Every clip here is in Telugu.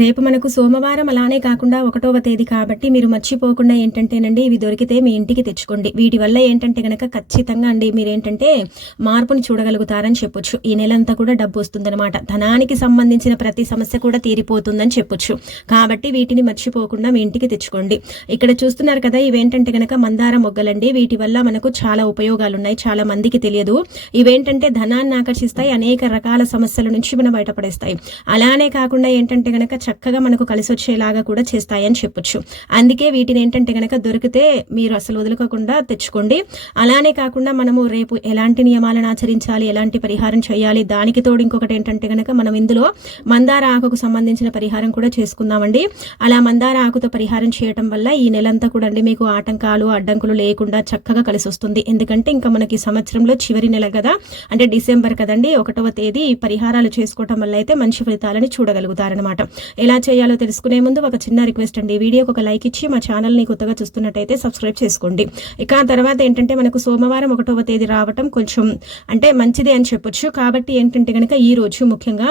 రేపు మనకు సోమవారం అలానే కాకుండా 1వ తేదీ కాబట్టి మీరు మర్చిపోకుండా ఏంటంటేనండి ఇవి దొరికితే మీ ఇంటికి తెచ్చుకోండి. వీటి వల్ల ఏంటంటే గనక ఖచ్చితంగా అండి మీరేంటంటే మార్పుని చూడగలుగుతారని చెప్పొచ్చు. ఈ నెలంతా కూడా డబ్బు వస్తుందన్నమాట. ధనానికి సంబంధించిన ప్రతి సమస్య కూడా తీరిపోతుందని చెప్పొచ్చు. కాబట్టి వీటిని మర్చిపోకుండా మీ ఇంటికి తెచ్చుకోండి. ఇక్కడ చూస్తున్నారు కదా, ఇవేంటంటే గనక మందార మొగ్గలండి. వీటి వల్ల మనకు చాలా ఉపయోగాలు ఉన్నాయి. చాలా మందికి తెలియదు. ఇవేంటంటే ధనాన్ని ఆకర్షిస్తాయి. అనేక రకాల సమస్యల నుంచి మనం బయటపడేస్తాయి. అలానే కాకుండా ఏంటంటే గనక చక్కగా మనకు కలిసి వచ్చేలాగా కూడా చేస్తాయని చెప్పొచ్చు. అందుకే వీటిని ఏంటంటే గనక దొరికితే మీరు అసలు వదులుకోకుండా తెచ్చుకోండి. అలానే కాకుండా మనము రేపు ఎలాంటి నియమాలను ఆచరించాలి, ఎలాంటి పరిహారం చేయాలి, దానికి తోడు ఇంకొకటి ఏంటంటే గనక మనం ఇందులో మందార ఆకుకు సంబంధించిన పరిహారం కూడా చేసుకుందామండి. అలా మందార ఆకుతో పరిహారం చేయటం వల్ల ఈ నెలంతా కూడా అండి మీకు ఆటంకాలు అడ్డంకులు లేకుండా చక్కగా కలిసి వస్తుంది. ఎందుకంటే ఇంకా మనకి సంవత్సరంలో చివరి నెల కదా, అంటే డిసెంబర్ కదండి, 1వ తేదీ పరిహారాలు చేసుకోవటం వల్ల అయితే మంచి ఫలితాలని చూడగలుగుతారనమాట. ఎలా చేయాలో తెలుసుకునే ముందు ఒక చిన్న రిక్వెస్ట్ అండి, వీడియోకి ఒక లైక్ ఇచ్చి మా ఛానల్ని కొత్తగా చూస్తున్నట్టయితే సబ్స్క్రైబ్ చేసుకోండి. ఇక ఆ తర్వాత ఏంటంటే మనకు సోమవారం 1వ తేదీ రావటం కొంచెం అంటే మంచిదే అని చెప్పొచ్చు. కాబట్టి ఏంటంటే కనుక ఈ రోజు ముఖ్యంగా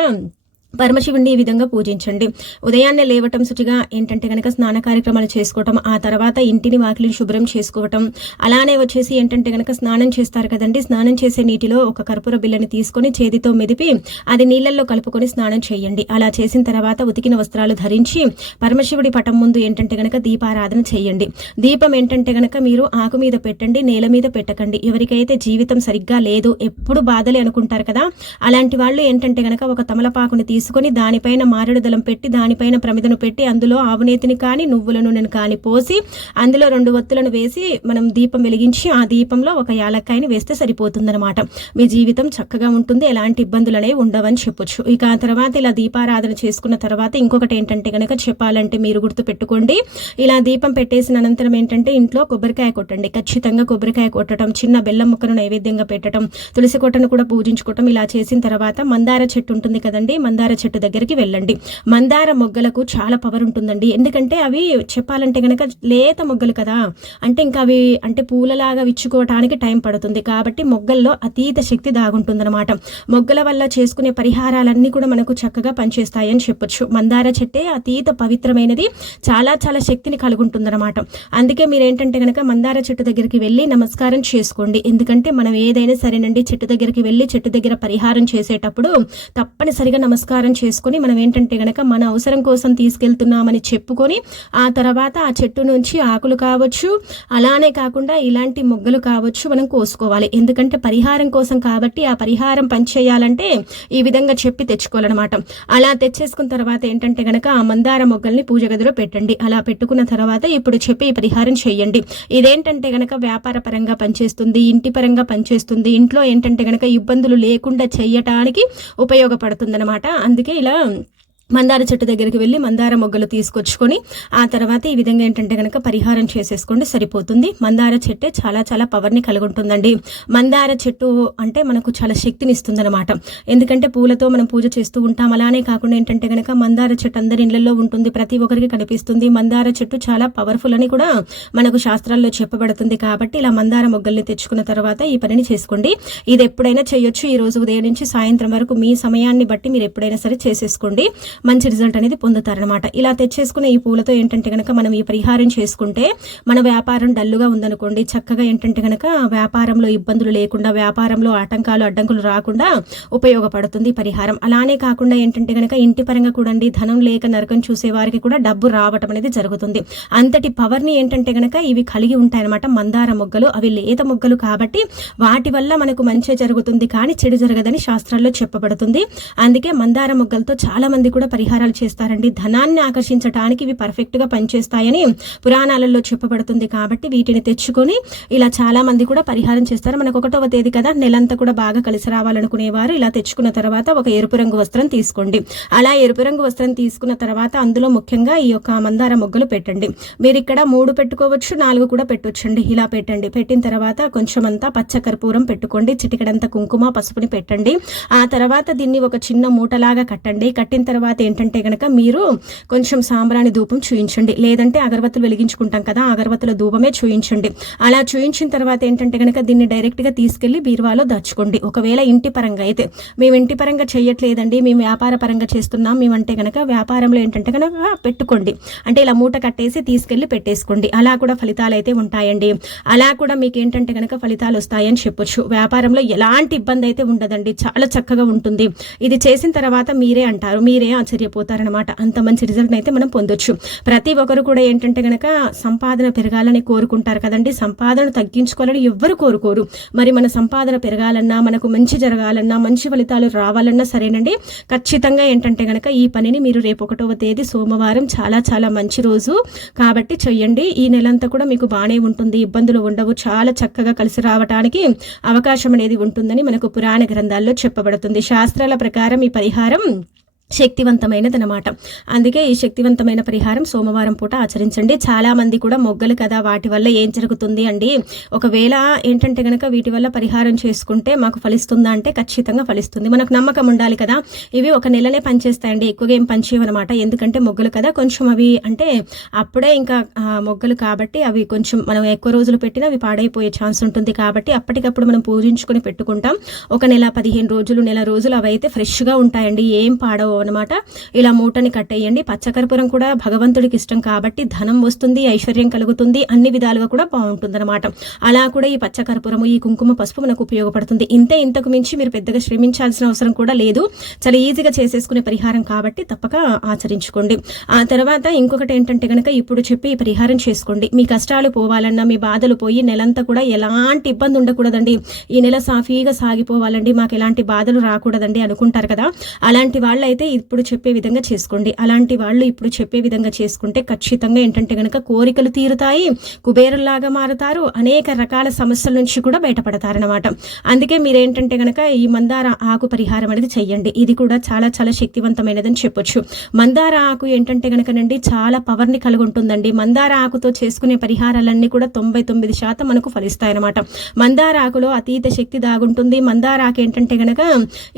పరమశివుడిని ఈ విధంగా పూజించండి. ఉదయాన్నే లేవటం, శుచిగా ఏంటంటే కనుక స్నాన కార్యక్రమాలు చేసుకోవటం, ఆ తర్వాత ఇంటిని వాకిలిని శుభ్రం చేసుకోవటం, అలానే వచ్చేసి ఏంటంటే కనుక స్నానం చేస్తారు కదండి, స్నానం చేసే నీటిలో ఒక కర్పూర బిళ్ళని తీసుకొని చేతితో మెదిపి అది నీళ్ళల్లో కలుపుకొని స్నానం చేయండి. అలా చేసిన తర్వాత ఉతికిన వస్త్రాలు ధరించి పరమశివుడి పటం ముందు ఏంటంటే కనుక దీపారాధన చేయండి. దీపం ఏంటంటే కనుక మీరు ఆకు మీద పెట్టండి, నేల మీద పెట్టకండి. ఎవరికైతే జీవితం సరిగ్గా లేదు, ఎప్పుడు బాధలే అనుకుంటారు కదా, అలాంటి వాళ్ళు ఏంటంటే కనుక ఒక తమలపాకుని తీసుకొని దానిపైన మారేడు దళం పెట్టి దానిపైన ప్రమిదను పెట్టి అందులో ఆవునేతిని కానీ నువ్వుల నూనెను కానీ పోసి అందులో 2 ఒత్తులను వేసి మనం దీపం వెలిగించి ఆ దీపంలో ఒక యాలక్కాయని వేస్తే సరిపోతుందన్నమాట. మీ జీవితం చక్కగా ఉంటుంది, ఎలాంటి ఇబ్బందులు అనేవి ఉండవని చెప్పొచ్చు. ఇక ఆ తర్వాత ఇలా దీపారాధన చేసుకున్న తర్వాత ఇంకొకటి ఏంటంటే కనుక చెప్పాలంటే మీరు గుర్తు పెట్టుకోండి, ఇలా దీపం పెట్టేసిన అనంతరం ఏంటంటే ఇంట్లో కొబ్బరికాయ కొట్టండి. ఖచ్చితంగా కొబ్బరికాయ కొట్టడం, చిన్న బెల్లం ముక్కను నైవేద్యంగా పెట్టడం, తులసి కోటను కూడా పూజించుకోవటం, ఇలా చేసిన తర్వాత మందార చెట్టు ఉంటుంది కదండి, మందార చెట్టు దగ్గరికి వెళ్ళండి. మందార మొగ్గలకు చాలా పవర్ ఉంటుందండి. ఎందుకంటే అవి చెప్పాలంటే కనుక లేత మొగ్గలు కదా, అంటే ఇంకా అవి అంటే పూలలాగా విచ్చుకోవటానికి టైం పడుతుంది. కాబట్టి మొగ్గల్లో అతీత శక్తి దాగుంటుందన్నమాట. మొగ్గల వల్ల చేసుకునే పరిహారాలన్నీ కూడా మనకు చక్కగా పనిచేస్తాయని చెప్పొచ్చు. మందార చెట్టే అతీత పవిత్రమైనది, చాలా చాలా శక్తిని కలుగుంటుందన్నమాట. అందుకే మీరేంటంటే కనుక మందార చెట్టు దగ్గరికి వెళ్ళి నమస్కారం చేసుకోండి. ఎందుకంటే మనం ఏదైనా సరేనండి చెట్టు దగ్గరికి వెళ్ళి చెట్టు దగ్గర పరిహారం చేసేటప్పుడు తప్పనిసరిగా నమస్కారం చేసుకొని మనం ఏంటంటే గనక మన అవసరం కోసం తీసుకెళ్తున్నామని చెప్పుకొని ఆ తర్వాత ఆ చెట్టు నుంచి ఆకులు కావచ్చు, అలానే కాకుండా ఇలాంటి మొగ్గలు కావచ్చు మనం కోసుకోవాలి. ఎందుకంటే పరిహారం కోసం కాబట్టి ఆ పరిహారం పనిచేయాలంటే ఈ విధంగా చెప్పి తెచ్చుకోవాలన్నమాట. అలా తెచ్చేసుకున్న తర్వాత ఏంటంటే గనక ఆ మందార మొగ్గల్ని పూజ గదిలో పెట్టండి. అలా పెట్టుకున్న తర్వాత ఇప్పుడు చెప్పి ఈ పరిహారం చేయండి. ఇదేంటంటే గనక వ్యాపార పరంగా పనిచేస్తుంది, ఇంటి పరంగా పనిచేస్తుంది, ఇంట్లో ఏంటంటే గనక ఇబ్బందులు లేకుండా చేయటానికి ఉపయోగపడుతుంది అనమాట. అందుకే ఇలా మందార చెట్టు దగ్గరికి వెళ్ళి మందార మొగ్గలు తీసుకొచ్చుకొని ఆ తర్వాత ఈ విధంగా ఏంటంటే కనుక పరిహారం చేసేసుకోండి, సరిపోతుంది. మందార చెట్టే చాలా చాలా పవర్ని కలిగి ఉంటుందండి. మందార చెట్టు అంటే మనకు చాలా శక్తిని ఇస్తుందన్నమాట. ఎందుకంటే పూలతో మనం పూజ చేస్తూ ఉంటాం. అలానే కాకుండా ఏంటంటే కనుక మందార చెట్టు అందరి ఇళ్లలో ఉంటుంది, ప్రతి ఒక్కరికి కనిపిస్తుంది. మందార చెట్టు చాలా పవర్ఫుల్ అని కూడా మనకు శాస్త్రాల్లో చెప్పబడుతుంది. కాబట్టి ఇలా మందార మొగ్గల్ని తెచ్చుకున్న తర్వాత ఈ పనిని చేసుకోండి. ఇది ఎప్పుడైనా చేయొచ్చు. ఈ రోజు ఉదయం నుంచి సాయంత్రం వరకు మీ సమయాన్ని బట్టి మీరు ఎప్పుడైనా సరే చేసేసుకోండి, మంచి రిజల్ట్ అనేది పొందుతారనమాట. ఇలా తెచ్చేసుకునే ఈ పూలతో ఏంటంటే కనుక మనం ఈ పరిహారం చేసుకుంటే మన వ్యాపారం డల్లుగా ఉందనుకోండి, చక్కగా ఏంటంటే కనుక వ్యాపారంలో ఇబ్బందులు లేకుండా, వ్యాపారంలో ఆటంకాలు అడ్డంకులు రాకుండా ఉపయోగపడుతుంది పరిహారం. అలానే కాకుండా ఏంటంటే కనుక ఇంటి పరంగా కూడా ధనం లేక నరకం చూసే వారికి కూడా డబ్బు రావటం అనేది జరుగుతుంది. అంతటి పవర్ని ఏంటంటే కనుక ఇవి కలిగి ఉంటాయన్నమాట మందార మొగ్గలు. అవి లేత మొగ్గలు కాబట్టి వాటి వల్ల మనకు మంచి జరుగుతుంది కానీ చెడు జరగదని శాస్త్రాల్లో చెప్పబడుతుంది. అందుకే మందార మొగ్గలతో చాలా మంది కూడా పరిహారాలు చేస్తారండి. ధనాన్ని ఆకర్షించడానికి ఇవి పర్ఫెక్ట్ గా పనిచేస్తాయని పురాణాలలో చెప్పబడుతుంది. కాబట్టి వీటిని తెచ్చుకొని ఇలా చాలా మంది కూడా పరిహారం చేస్తారు. మనకు 1వ తేదీ కదా, నెలంతా కూడా బాగా కలిసి రావాలనుకునేవారు ఇలా తెచ్చుకున్న తర్వాత ఒక ఎరుపు రంగు వస్త్రం తీసుకోండి. అలా ఎరుపు రంగు వస్త్రం తీసుకున్న తర్వాత అందులో ముఖ్యంగా ఈ యొక్క మందార మొగ్గలు పెట్టండి. మీరు ఇక్కడ 3 పెట్టుకోవచ్చు, 4 కూడా పెట్టొచ్చండి. ఇలా పెట్టండి. పెట్టిన తర్వాత కొంచెం అంతా పచ్చ కర్పూరం పెట్టుకోండి, చిటికడంతా కుంకుమ పసుపుని పెట్టండి. ఆ తర్వాత దీన్ని ఒక చిన్న మూటలాగా కట్టండి. కట్టిన తర్వాత తర్వాత ఏంటంటే గనక మీరు కొంచెం సాంబ్రాణి ధూపం చూయించండి, లేదంటే అగరబత్తులు వెలిగించుకుంటాం కదా, అగరబత్తుల ధూపమే చూయించండి. అలా చూయించిన తర్వాత ఏంటంటే గనక దీన్ని డైరెక్ట్గా తీసుకెళ్లి బీరువాలో దాచుకోండి. ఒకవేళ ఇంటి పరంగా అయితే, మేము ఇంటి పరంగా చేయట్లేదండి, మేము వ్యాపార పరంగా చేస్తున్నాం మేమంటే గనక వ్యాపారంలో ఏంటంటే గనక పెట్టుకోండి, అంటే ఇలా మూట కట్టేసి తీసుకెళ్లి పెట్టేసుకోండి. అలా కూడా ఫలితాలు అయితే ఉంటాయండి. అలా కూడా మీకు ఏంటంటే గనక ఫలితాలు వస్తాయని చెప్పొచ్చు. వ్యాపారంలో ఎలాంటి ఇబ్బంది అయితే ఉండదండి, చాలా చక్కగా ఉంటుంది. ఇది చేసిన తర్వాత మీరే అంటారు, మీరే ఆశ్చర్యపోతారనమాట. అంత మంచి రిజల్ట్ అయితే మనం పొందొచ్చు. ప్రతి ఒక్కరు కూడా ఏంటంటే గనక సంపాదన పెరగాలని కోరుకుంటారు కదండి, సంపాదన తగ్గించుకోవాలని ఎవ్వరు కోరుకోరు. మరి మన సంపాదన పెరగాలన్నా, మనకు మంచి జరగాలన్నా, మంచి ఫలితాలు రావాలన్నా సరేనండి, ఖచ్చితంగా ఏంటంటే గనక ఈ పనిని మీరు రేపు 1వ తేదీ సోమవారం చాలా చాలా మంచి రోజు కాబట్టి చెయ్యండి. ఈ నెలంతా కూడా మీకు బాగానే ఉంటుంది, ఇబ్బందులు ఉండవు, చాలా చక్కగా కలిసి రావడానికి అవకాశం అనేది ఉంటుందని మనకు పురాణ గ్రంథాల్లో చెప్పబడుతుంది. శాస్త్రాల ప్రకారం ఈ పరిహారం శక్తివంతమైనదనమాట. అందుకే ఈ శక్తివంతమైన పరిహారం సోమవారం పూట ఆచరించండి. చాలా మంది కూడా మొగ్గలు కదా, వాటి వల్ల ఏం జరుగుతుంది అండి, ఒకవేళ ఏంటంటే గనక వీటి వల్ల పరిహారం చేసుకుంటే మాకు ఫలిస్తుందా అంటే ఖచ్చితంగా ఫలిస్తుంది. మనకు నమ్మకం ఉండాలి కదా. ఇవి ఒక నెలనే పనిచేస్తాయండి, ఎక్కువగా ఏం పనిచేయవన్నమాట. ఎందుకంటే మొగ్గలు కదా, కొంచెం అవి అంటే అప్పుడే ఇంకా మొగ్గలు కాబట్టి అవి కొంచెం మనం ఎక్కువ రోజులు పెట్టినా అవి పాడైపోయే ఛాన్స్ ఉంటుంది. కాబట్టి అప్పటికప్పుడు మనం పూజించుకొని పెట్టుకుంటాం. ఒక నెల 15 రోజులు, నెల రోజులు అవి అయితే ఫ్రెష్గా ఉంటాయండి, ఏం పాడవు అనమాట. ఇలా మూటని కట్టేయండి. పచ్చకర్పూరం కూడా భగవంతుడికి ఇష్టం కాబట్టి ధనం వస్తుంది, ఐశ్వర్యం కలుగుతుంది, అన్ని విధాలుగా కూడా బాగుంటుంది అనమాట. అలా కూడా ఈ పచ్చకర్పూరము, ఈ కుంకుమ పసుపు మనకు ఉపయోగపడుతుంది. ఇంతకు మించి మీరు పెద్దగా శ్రమించాల్సిన అవసరం కూడా లేదు, చాలా ఈజీగా చేసేసుకునే పరిహారం కాబట్టి తప్పక ఆచరించుకోండి. ఆ తర్వాత ఇంకొకటి ఏంటంటే గనక ఇప్పుడు చెప్పి ఈ పరిహారం చేసుకోండి. మీ కష్టాలు పోవాలన్నా, మీ బాధలు పోయి నెలంతా కూడా ఎలాంటి ఇబ్బంది ఉండకూడదండి, ఈ నెల సాఫీగా సాగిపోవాలండి, మాకు ఎలాంటి బాధలు రాకూడదండి అనుకుంటారు కదా, అలాంటి వాళ్ళు అయితే ఇప్పుడు చెప్పే విధంగా చేసుకోండి. అలాంటి వాళ్ళు ఇప్పుడు చెప్పే విధంగా చేసుకుంటే ఖచ్చితంగా ఏంటంటే గనక కోరికలు తీరుతాయి, కుబేరులాగా మారుతారు, అనేక రకాల సమస్యల నుంచి కూడా బయటపడతారనమాట. అందుకే మీరేంటంటే గనక ఈ మందార ఆకు పరిహారం అనేది చెయ్యండి. ఇది కూడా చాలా చాలా శక్తివంతమైనదని చెప్పొచ్చు. మందార ఆకు ఏంటంటే గనకనండి చాలా పవర్ని కలిగి ఉంటుందండి. మందార ఆకుతో చేసుకునే పరిహారాలన్నీ కూడా 99% మనకు ఫలిస్తాయన్నమాట. మందార ఆకులో అతీత శక్తి దాగుంటుంది. మందార ఆకు ఏంటంటే గనక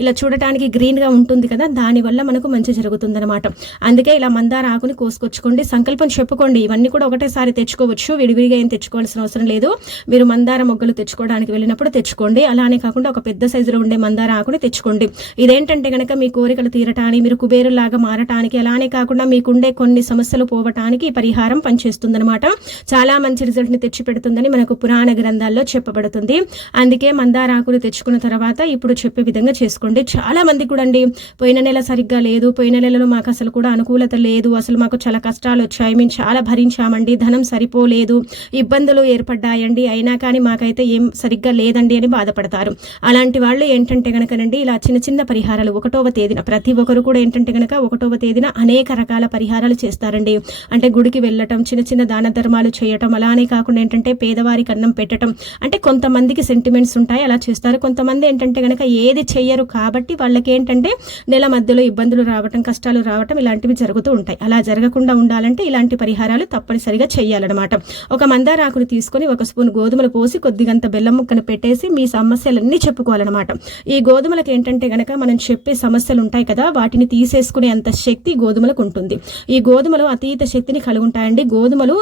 ఇలా చూడటానికి గ్రీన్గా ఉంటుంది కదా, దానివల్ల మనకు మంచి జరుగుతుందన్నమాట. అందుకే ఇలా మందార ఆకుని కోసుకొచ్చుకోండి, సంకల్పం చెప్పుకోండి. ఇవన్నీ కూడా ఒకటేసారి తెచ్చుకోవచ్చు, విడివిడిగా ఏం తెచ్చుకోవాల్సిన అవసరం లేదు. మీరు మందార మొగ్గలు తెచ్చుకోవడానికి వెళ్ళినప్పుడు తెచ్చుకోండి. అలానే కాకుండా ఒక పెద్ద సైజులో ఉండే మందార ఆకుని తెచ్చుకోండి. ఇదేంటంటే గనక మీ కోరికలు తీరటానికి, మీరు కుబేరులాగా మారటానికి, అలానే కాకుండా మీకుండే కొన్ని సమస్యలు పోవటానికి ఈ పరిహారం పనిచేస్తుందన్నమాట. చాలా మంచి రిజల్ట్ ని తెచ్చి పెడుతుందని మనకు పురాణ గ్రంథాల్లో చెప్పబడుతుంది. అందుకే మందార ఆకులు తెచ్చుకున్న తర్వాత ఇప్పుడు చెప్పే విధంగా చేసుకోండి. చాలా మంది కూడా అండి, పోయిన నెల సరిగ్గా లేదు, పోయిన నెలలో మాకు అసలు కూడా అనుకూలత లేదు, అసలు మాకు చాలా కష్టాలు వచ్చాయి, మేము చాలా భరించామండి, ధనం సరిపోలేదు, ఇబ్బందులు ఏర్పడ్డాయండి, అయినా కానీ మాకైతే ఏం సరిగ్గా లేదండి అని బాధపడతారు. అలాంటి వాళ్ళు ఏంటంటే గనకనండి ఇలా చిన్న చిన్న పరిహారాలు 1వ తేదీన ప్రతి ఒక్కరు కూడా ఏంటంటే గనక 1వ తేదీన అనేక రకాల పరిహారాలు చేస్తారండి. అంటే గుడికి వెళ్ళటం, చిన్న చిన్న దాన ధర్మాలు చేయటం, అలానే కాకుండా ఏంటంటే పేదవారికి అన్నం పెట్టడం, అంటే కొంతమందికి సెంటిమెంట్స్ ఉంటాయి అలా చేస్తారు. కొంతమంది ఏంటంటే గనక ఏది చెయ్యరు కాబట్టి వాళ్ళకి ఏంటంటే నెల మధ్యలో ఇబ్బందులు రావటం, కష్టాలు రావటం ఇలాంటివి జరుగుతూ ఉంటాయి. అలా జరగకుండా ఉండాలంటే ఇలాంటి పరిహారాలు తప్పనిసరిగా చేయాలన్నమాట. ఒక మందార ఆకును తీసుకొని 1 స్పూన్ గోధుమలు పోసి కొద్దిగంత బెల్లం ముక్కను పెట్టేసి మీ సమస్యలన్నీ చెప్పుకోవాలన్నమాట. ఈ గోధుమలకు ఏంటంటే గనక మనం చెప్పే సమస్యలు ఉంటాయి కదా, వాటిని తీసేసుకునే అంత శక్తి గోధుమలకు ఉంటుంది. ఈ గోధుమలు అతీత శక్తిని కలిగి ఉంటాయండి. గోధుమలు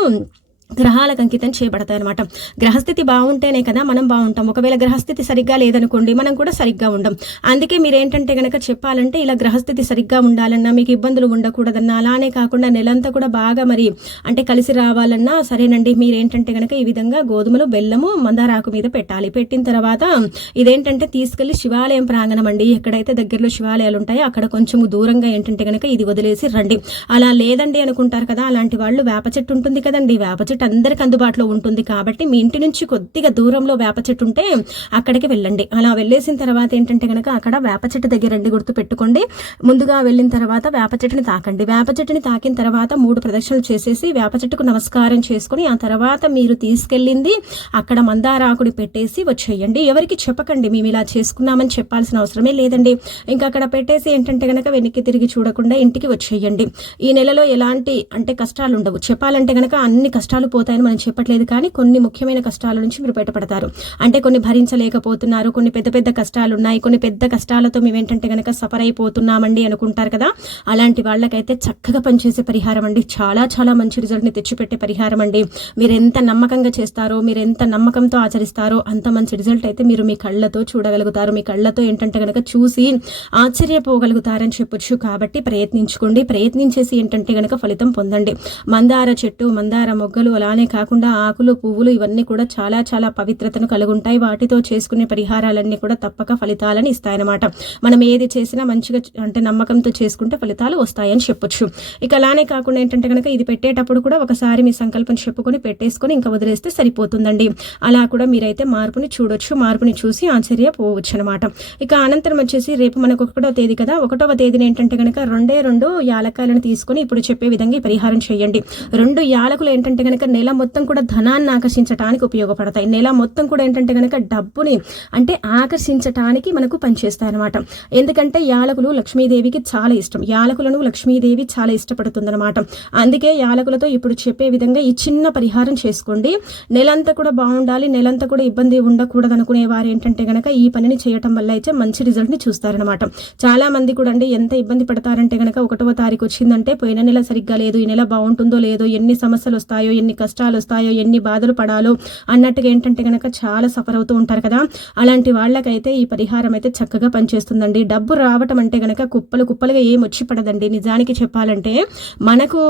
గ్రహాలకు అంకితం చేయబడతాయి అనమాట. గ్రహస్థితి బాగుంటేనే కదా మనం బాగుంటాం. ఒకవేళ గ్రహస్థితి సరిగ్గా లేదనుకోండి, మనం కూడా సరిగ్గా ఉండం. అందుకే మీరేంటంటే గనక చెప్పాలంటే ఇలా గ్రహస్థితి సరిగ్గా ఉండాలన్నా, మీకు ఇబ్బందులు ఉండకూడదన్నా, అలానే కాకుండా నెలంతా కూడా బాగా మరి అంటే కలిసి రావాలన్నా సరేనండి, మీరేంటంటే గనక ఈ విధంగా గోధుమలు, బెల్లము మందార ఆకు మీద పెట్టాలి. పెట్టిన తర్వాత ఇదేంటంటే తీసుకెళ్లి శివాలయం ప్రాంగణం అండి, ఎక్కడైతే దగ్గరలో శివాలయాలు ఉంటాయో అక్కడ కొంచెం దూరంగా ఏంటంటే గనక ఇది వదిలేసి రండి. అలా లేదండి అనుకుంటారు కదా, అలాంటి వాళ్ళు వేప చెట్టు ఉంటుంది కదండి, వేప చెట్టు అందరికి అందుబాటులో ఉంటుంది కాబట్టి మీ ఇంటి నుంచి కొద్దిగా దూరంలో వేప చెట్టు ఉంటే అక్కడికి వెళ్ళండి. అలా వెళ్ళేసిన తర్వాత ఏంటంటే గనక అక్కడ వేప చెట్టు దగ్గర రండి, గుర్తు పెట్టుకోండి. ముందుగా వెళ్ళిన తర్వాత వేప చెట్టుని తాకండి. వేప చెట్టుని తాకిన తర్వాత 3 ప్రదక్షిణలు చేసేసి వేప చెట్టుకు నమస్కారం చేసుకుని ఆ తర్వాత మీరు తీసుకెళ్ళింది అక్కడ మందార ఆకుని పెట్టేసి వచ్చేయండి. ఎవరికి చెప్పకండి, మేము ఇలా చేసుకున్నామని చెప్పాల్సిన అవసరమే లేదండి. ఇంకా అక్కడ పెట్టేసి ఏంటంటే గనక వెనక్కి తిరిగి చూడకుండా ఇంటికి వచ్చేయండి. ఈ నెలలో ఎలాంటి అంటే కష్టాలు ఉండవు. చెప్పాలంటే గనక అన్ని కష్టాలు పోతాయని మనం చెప్పట్లేదు, కానీ కొన్ని ముఖ్యమైన కష్టాల నుంచి మీరు బయటపడతారు. అంటే కొన్ని భరించలేకపోతున్నారు, కొన్ని పెద్ద పెద్ద కష్టాలు ఉన్నాయి, కొన్ని పెద్ద కష్టాలతో మేము ఏంటంటే కనుక సఫర్ అయిపోతున్నామండి అనుకుంటారు కదా, అలాంటి వాళ్ళకైతే చక్కగా పనిచేసే పరిహారం అండి. చాలా చాలా మంచి రిజల్ట్ని తెచ్చిపెట్టే పరిహారం అండి. మీరు ఎంత నమ్మకంగా చేస్తారో, మీరు ఎంత నమ్మకంతో ఆచరిస్తారో అంత మంచి రిజల్ట్ అయితే మీరు మీ కళ్ళతో చూడగలుగుతారు. మీ కళ్ళతో ఏంటంటే కనుక చూసి ఆశ్చర్యపోగలుగుతారని చెప్పొచ్చు. కాబట్టి ప్రయత్నించుకోండి, ప్రయత్నించేసి ఏంటంటే కనుక ఫలితం పొందండి. మందార చెట్టు, మందార మొగ్గలు, అలానే కాకుండా ఆకులు, పువ్వులు ఇవన్నీ కూడా చాలా చాలా పవిత్రతను కలుగుంటాయి. వాటితో చేసుకునే పరిహారాలన్నీ కూడా తప్పక ఫలితాలను ఇస్తాయన్నమాట. మనం ఏది చేసినా మంచిగా అంటే నమ్మకంతో చేసుకుంటే ఫలితాలు వస్తాయని చెప్పొచ్చు. ఇక అలానే కాకుండా ఏంటంటే కనుక ఇది పెట్టేటప్పుడు కూడా ఒకసారి మీ సంకల్పం చెప్పుకొని పెట్టేసుకొని ఇంకా వదిలేస్తే సరిపోతుందండి. అలా కూడా మీరైతే మార్పుని చూడొచ్చు, మార్పుని చూసి ఆశ్చర్యపోవచ్చు అనమాట. ఇక అనంతరం వచ్చేసి రేపు మనకు 1వ తేదీ కదా, 1వ తేదీని ఏంటంటే కనుక 2 యాలక్కాయలను తీసుకొని ఇప్పుడు చెప్పే విధంగా ఈ పరిహారం చేయండి. 2 యాలకులు ఏంటంటే కనుక నెల మొత్తం కూడా ధనాన్ని ఆకర్షించడానికి ఉపయోగపడతాయి. నెల మొత్తం కూడా ఏంటంటే కనుక డబ్బుని అంటే ఆకర్షించటానికి మనకు పనిచేస్తాయి అనమాట. ఎందుకంటే యాలకులు లక్ష్మీదేవికి చాలా ఇష్టం. యాలకులను లక్ష్మీదేవి చాలా ఇష్టపడుతుందన్నమాట. అందుకే యాలకులతో ఇప్పుడు చెప్పే విధంగా ఈ చిన్న పరిహారం చేసుకోండి. నెలంతా కూడా బాగుండాలి, నెలంతా కూడా ఇబ్బంది ఉండకూడదు అనుకునే వారు ఏంటంటే గనక ఈ పనిని చేయటం వల్ల అయితే మంచి రిజల్ట్ని చూస్తారనమాట. చాలా మంది కూడా అండి ఎంత ఇబ్బంది పడతారంటే గనక 1వ తారీఖు వచ్చిందంటే పోయిన నెల సరిగ్గా లేదు, ఈ నెల బాగుంటుందో లేదో, ఎన్ని సమస్యలు వస్తాయో, ఎన్ని కష్టాలు వస్తాయో, ఎన్ని బాధలు పడాలో అన్నట్టుగా ఏంటంటే గనక చాలా సఫర్ అవుతూ ఉంటారు కదా. అలాంటి వాళ్ళకైతే ఈ పరిహారం అయితే చక్కగా పనిచేస్తుందండి. డబ్బు రావటం అంటే గనక కుప్పలు కుప్పలుగా ఏం వచ్చి పడదండి. నిజానికి చెప్పాలంటే మనకు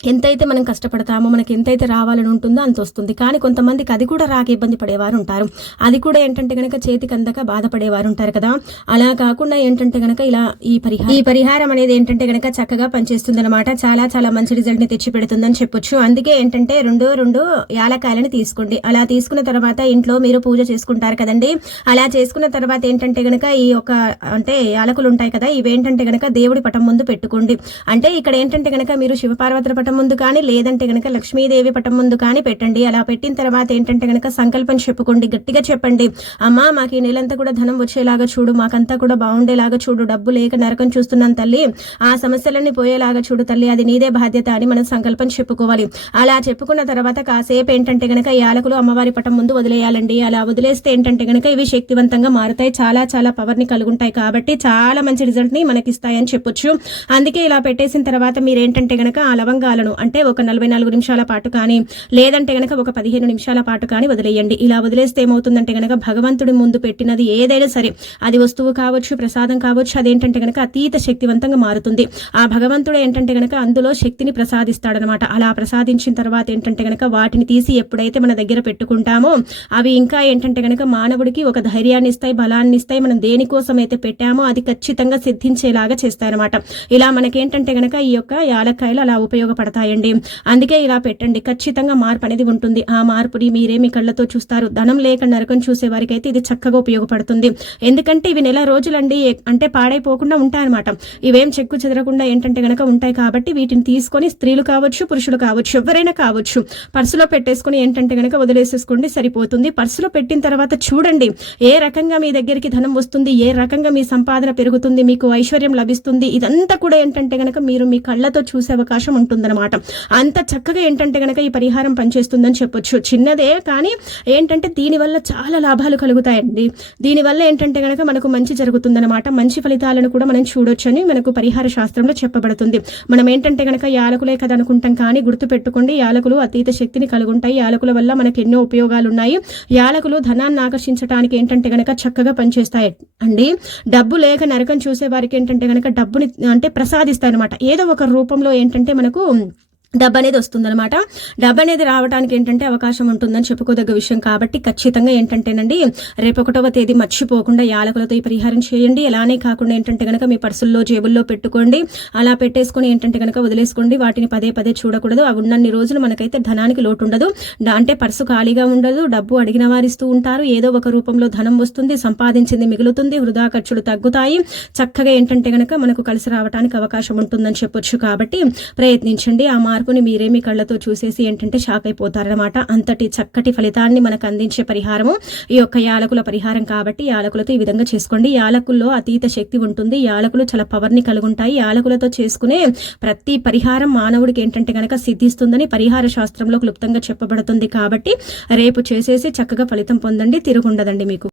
ఎంతైతే మనం కష్టపడతామో, మనకి ఎంతైతే రావాలని ఉంటుందో అంత వస్తుంది. కానీ కొంతమందికి అది కూడా రాక ఇబ్బంది పడేవారు ఉంటారు. అది కూడా ఏంటంటే కనుక చేతికి అందక బాధపడేవారు ఉంటారు కదా. అలా కాకుండా ఏంటంటే కనుక ఇలా ఈ పరిహారం అనేది ఏంటంటే కనుక చక్కగా పనిచేస్తుంది అనమాట. చాలా చాలా మంచి రిజల్ట్ ని తెచ్చి పెడుతుందని చెప్పొచ్చు. అందుకే ఏంటంటే 2 యాలకాయలని తీసుకోండి. అలా తీసుకున్న తర్వాత ఇంట్లో మీరు పూజ చేసుకుంటారు కదండి. అలా చేసుకున్న తర్వాత ఏంటంటే కనుక ఈ ఒక అంటే యాలకులు ఉంటాయి కదా, ఇవేంటంటే కనుక దేవుడి పటం ముందు పెట్టుకోండి. అంటే ఇక్కడ ఏంటంటే కనుక మీరు శివపార్వతుల పటం ముందు కానీ లేదంటే గనక లక్ష్మీదేవి పటం ముందు కానీ పెట్టండి. అలా పెట్టిన తర్వాత ఏంటంటే గనక సంకల్పం చెప్పుకోండి, గట్టిగా చెప్పండి. అమ్మా మాకు ఈ నెలంతా కూడా ధనం వచ్చేలాగా చూడు, మాకంతా కూడా బాగుండేలాగా చూడు, డబ్బు లేక నరకం చూస్తున్నాను తల్లి, ఆ సమస్యలన్నీ పోయేలాగా చూడు తల్లి, అది నీదే బాధ్యత అని మనం సంకల్పం చెప్పుకోవాలి. అలా చెప్పుకున్న తర్వాత కాసేపు ఏంటంటే గనక యాలకులు అమ్మవారి పటం ముందు వదిలేయాలండి. అలా వదిలేస్తే ఏంటంటే గనక ఇవి శక్తివంతంగా మారుతాయి, చాలా చాలా పవర్ ని కలుగుంటాయి. కాబట్టి చాలా మంచి రిజల్ట్ ని మనకి ఇస్తాయని చెప్పొచ్చు. అందుకే ఇలా పెట్టేసిన తర్వాత మీరు ఏంటంటే గనక ఆ లవంగాలను అంటే ఒక 44 నిమిషాల పాటు కానీ లేదంటే గనక ఒక 15 నిమిషాల పాటు కానీ వదిలేయండి. ఇలా వదిలేస్తే ఏమవుతుందంటే గనక భగవంతుడి ముందు పెట్టినది ఏదైనా సరే, అది వస్తువు కావచ్చు, ప్రసాదం కావచ్చు, అదేంటంటే గనక అతీత శక్తివంతంగా మారుతుంది. ఆ భగవంతుడు ఏంటంటే గనక అందులో శక్తిని ప్రసాదిస్తాడనమాట. అలా ప్రసాదించిన తర్వాత ఏంటంటే గనక వాటిని తీసి ఎప్పుడైతే మన దగ్గర పెట్టుకుంటామో అవి ఇంకా ఏంటంటే గనక మానవుడికి ఒక ధైర్యాన్ని ఇస్తాయి, బలాన్ని ఇస్తాయి. మనం దేనికోసం అయితే పెట్టామో అది ఖచ్చితంగా సిద్ధించేలాగా చేస్తాయన్నమాట. ఇలా మనకేంటంటే గనక ఈ యొక్క యాలక్కాయలు అలా ఉపయోగపడతాయండి. అందుకే ఇలా పెట్టండి, ఖచ్చితంగా మార్పు అనేది ఉంటుంది. ఆ మార్పుని మీరే మీ కళ్ళతో చూస్తారు. ధనం లేక నరకం చూసే వారికి అయితే ఇది చక్కగా ఉపయోగపడుతుంది. ఎందుకంటే ఇవి నెల రోజులండి అంటే పాడైపోకుండా ఉంటాయన్నమాట. ఇవేం చెక్కు చెదరకుండా ఏంటంటే గనక ఉంటాయి. కాబట్టి వీటిని తీసుకొని స్త్రీలు కావచ్చు, పురుషులు కావచ్చు, ఎవరైనా కావచ్చు, పర్సులో పెట్టేసుకుని ఏంటంటే గనక వదిలేసేసుకోండి, సరిపోతుంది. పర్సులో పెట్టిన తర్వాత చూడండి ఏ రకంగా మీ దగ్గరికి ధనం వస్తుంది, ఏ రకంగా మీ సంపాదన పెరుగుతుంది, మీకు ఐశ్వర్యం లభిస్తుంది. ఇదంతా కూడా ఏంటంటే గనక మీరు మీ కళ్ళతో చూసే అవకాశం ఉంటుందన్నమాట. అంత చక్కగా ఏంటంటే గనక ఈ పరిహారం పనిచేస్తుందని చెప్పొచ్చు. చిన్నదే కానీ ఏంటంటే దీనివల్ల చాలా లాభాలు కలుగుతాయండి. దీనివల్ల ఏంటంటే గనక మనకు మంచి జరుగుతుందన్నమాట. మంచి ఫలితాలను కూడా మనం చూడొచ్చని మనకు పరిహార శాస్త్రంలో చెప్పబడుతుంది. మనం ఏంటంటే గనక యాలకులే కదా అనుకుంటాం, కానీ గుర్తుపెట్టుకోండి యాలకులు అతీత శక్తిని కలుగుంటాయి. యాలకుల వల్ల మనకు ఎన్నో ఉపయోగాలు ఉన్నాయి. యాలకులు ధనాన్ని ఆకర్షించడానికి ఏంటంటే గనక చక్కగా పనిచేస్తాయి అండి. డబ్బు లేక నరకం చూసే వారికి ఏంటంటే గనక డబ్బుని అంటే ప్రసాదిస్తాయి అనమాట. ఏదో ఒక రూపంలో ఏంటంటే మనకు డబ్బు అనేది వస్తుందన్నమాట. డబ్బు అనేది రావడానికి ఏంటంటే అవకాశం ఉంటుందని చెప్పుకోదగ్గ విషయం. కాబట్టి ఖచ్చితంగా ఏంటంటేనండి రేపు 1వ తేదీ మర్చిపోకుండా యాలకులతో ఈ పరిహారం చేయండి. అలానే కాకుండా ఏంటంటే కనుక మీ పర్సుల్లో జేబుల్లో పెట్టుకోండి. అలా పెట్టేసుకొని ఏంటంటే కనుక వదిలేసుకోండి. వాటిని పదే పదే చూడకూడదు. అవి ఉన్నన్ని రోజులు మనకైతే ధనానికి లోటు ఉండదు. అంటే పర్సు ఖాళీగా ఉండదు, డబ్బు అడిగిన వారిస్తూ ఉంటారు. ఏదో ఒక రూపంలో ధనం వస్తుంది, సంపాదించింది మిగులుతుంది, వృధా ఖర్చులు తగ్గుతాయి. చక్కగా ఏంటంటే కనుక మనకు కలిసి రావడానికి అవకాశం ఉంటుందని చెప్పొచ్చు. కాబట్టి ప్రయత్నించండి. ఆ మార్పుని మీరే మీ కళ్ళతో చూసేసి ఏంటంటే షాక్ అయిపోతారనమాట. అంతటి చక్కటి ఫలితాన్ని మనకు అందించే పరిహారము ఈ యొక్క యాలకుల పరిహారం కాబట్టి యాలకులతో ఈ విధంగా చేసుకోండి. యాలకుల్లో అతీత శక్తి ఉంటుంది. యాలకులు చాలా పవర్ని కలిగి ఉంటాయి. యాలకులతో చేసుకునే ప్రతి పరిహారం మానవుడికి ఏంటంటే కనుక సిద్ధిస్తుందని పరిహార శాస్త్రంలో క్లుప్తంగా చెప్పబడుతుంది. కాబట్టి రేపు చేసేసి చక్కగా ఫలితం పొందండి, తిరుగుండదండి మీకు.